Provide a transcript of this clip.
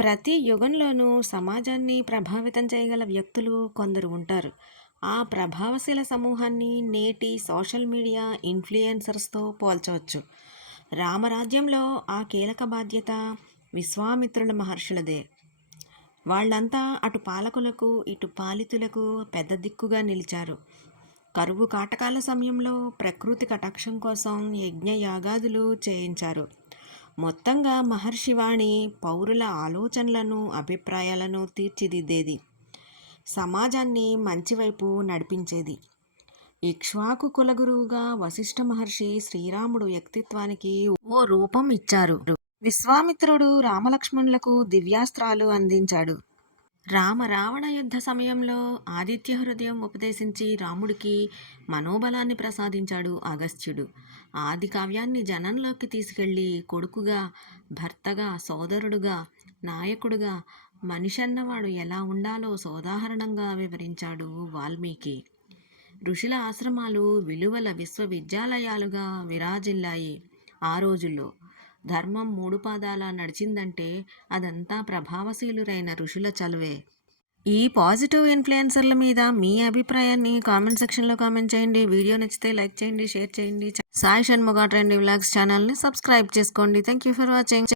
ప్రతి యుగంలోనూ సమాజాన్ని ప్రభావితం చేయగల వ్యక్తులు కొందరు ఉంటారు. ఆ ప్రభావశీల సమూహాన్ని నేటి సోషల్ మీడియా ఇన్‌ఫ్లుయెన్సర్స్‌తో పోల్చవచ్చు. రామరాజ్యంలో ఆ కీలక బాధ్యత విశ్వామిత్రుల మహర్షులదే. వాళ్ళంతా అటు పాలకులకు, ఇటు పాలితులకు పెద్ద దిక్కుగా నిలిచారు. కరువు కాటకాల సమయంలో ప్రకృతి కటాక్షం కోసం యజ్ఞయాగాదులు చేయించారు. మొత్తంగా మహర్షి వాణి పౌరుల ఆలోచనలను, అభిప్రాయాలను తీర్చిదిద్దేది. సమాజాన్ని మంచివైపు నడిపించేది. ఇక్ష్వాకు కులగురువుగా వశిష్ఠ మహర్షి శ్రీరాముడు వ్యక్తిత్వానికి ఓ రూపం ఇచ్చారు. విశ్వామిత్రుడు రామలక్ష్మణులకు దివ్యాస్త్రాలు అందించాడు. రామ రావణ యుద్ధ సమయంలో ఆదిత్య హృదయం ఉపదేశించి రాముడికి మనోబలాన్ని ప్రసాదించాడు అగస్త్యుడు. ఆది కావ్యాన్ని జనంలోకి తీసుకెళ్ళి కొడుకుగా, భర్తగా, సోదరుడుగా, నాయకుడుగా, మనిషన్నవాడు ఎలా ఉండాలో సోదాహరణంగా వివరించాడు వాల్మీకి. ఋషుల ఆశ్రమాలు విలువల విశ్వవిద్యాలయాలుగా విరాజిల్లాయి ఆ రోజుల్లో. ధర్మం మూడు పాదాల నడిచిందంటే అదంతా ప్రభావశీలురైన ఋషుల చలువే. ఈ పాజిటివ్ ఇన్ఫ్లుయెన్సర్ల మీద మీ అభిప్రాయాన్ని కామెంట్ సెక్షన్లో కామెంట్ చేయండి. వీడియో నచ్చితే లైక్ చేయండి, షేర్ చేయండి. సాయి షణ్ముగ ట్రెండీ వ్లాగ్స్ ఛానల్ని సబ్స్క్రైబ్ చేసుకోండి. Thank you for watching.